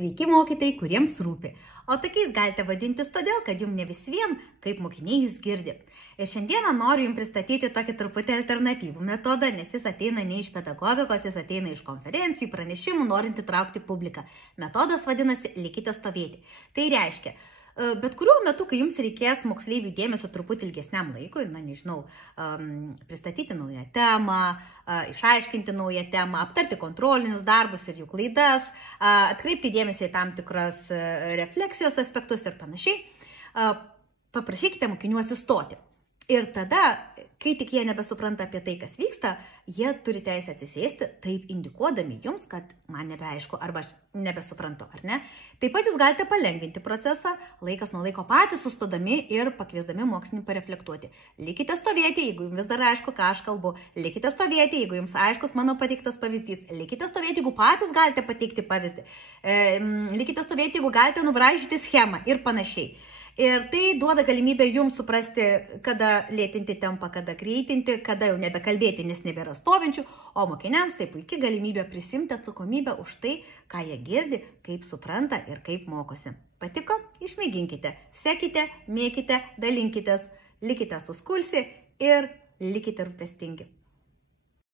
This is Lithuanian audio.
Sveiki mokytojai, kuriems rūpi. O tokiais galite vadintis todėl, kad jums ne vis vien, kaip mokiniai jūs girdi. Ir šiandieną noriu jums pristatyti tokį truputį alternatyvų metodą, nes jis ateina ne iš pedagogikos, jis ateina iš konferencijų, pranešimų, norint įtraukti publiką. Metodas vadinasi likite stovėti. Tai reiškia, bet kuriuo metu, kai jums reikės moksleivių dėmesio truputį ilgesniam laikui, pristatyti naują temą, išaiškinti naują temą, aptarti kontrolinius darbus ir jų klaidas, atkreipti dėmesį į tam tikras refleksijos aspektus ir panašiai, paprašykite mokinių atsistoti. Ir tada, kai tik jie nebesupranta apie tai, kas vyksta, jie turi teisę atsisėsti, taip indikuodami jums, kad man nebeaišku arba nebesuprantu, ar ne? Taip pat jūs galite palengvinti procesą, laikas nuo laiko patys sustodami ir pakviesdami mokslinį pareflektuoti. Likite stovėti, jeigu jums vis dar aišku, ką aš kalbu. Likite stovėti, jeigu jums aiškus mano pateiktas pavyzdys. Likite stovėti, jeigu patys galite pateikti pavyzdį. Likite stovėti, jeigu galite nubraižyti schemą ir panašiai. Ir tai duoda galimybę jums suprasti, kada lėtinti tempą, kada greitinti, kada jau nebekalbėti, nes nebėra stovinčių, o mokiniams tai puikia galimybė prisimti atsakomybę už tai, ką jie girdi, kaip supranta ir kaip mokosi. Patiko? Išmėginkite, sekite, mėkite, dalinkitės, likite suskulsi ir likite rūpestingi.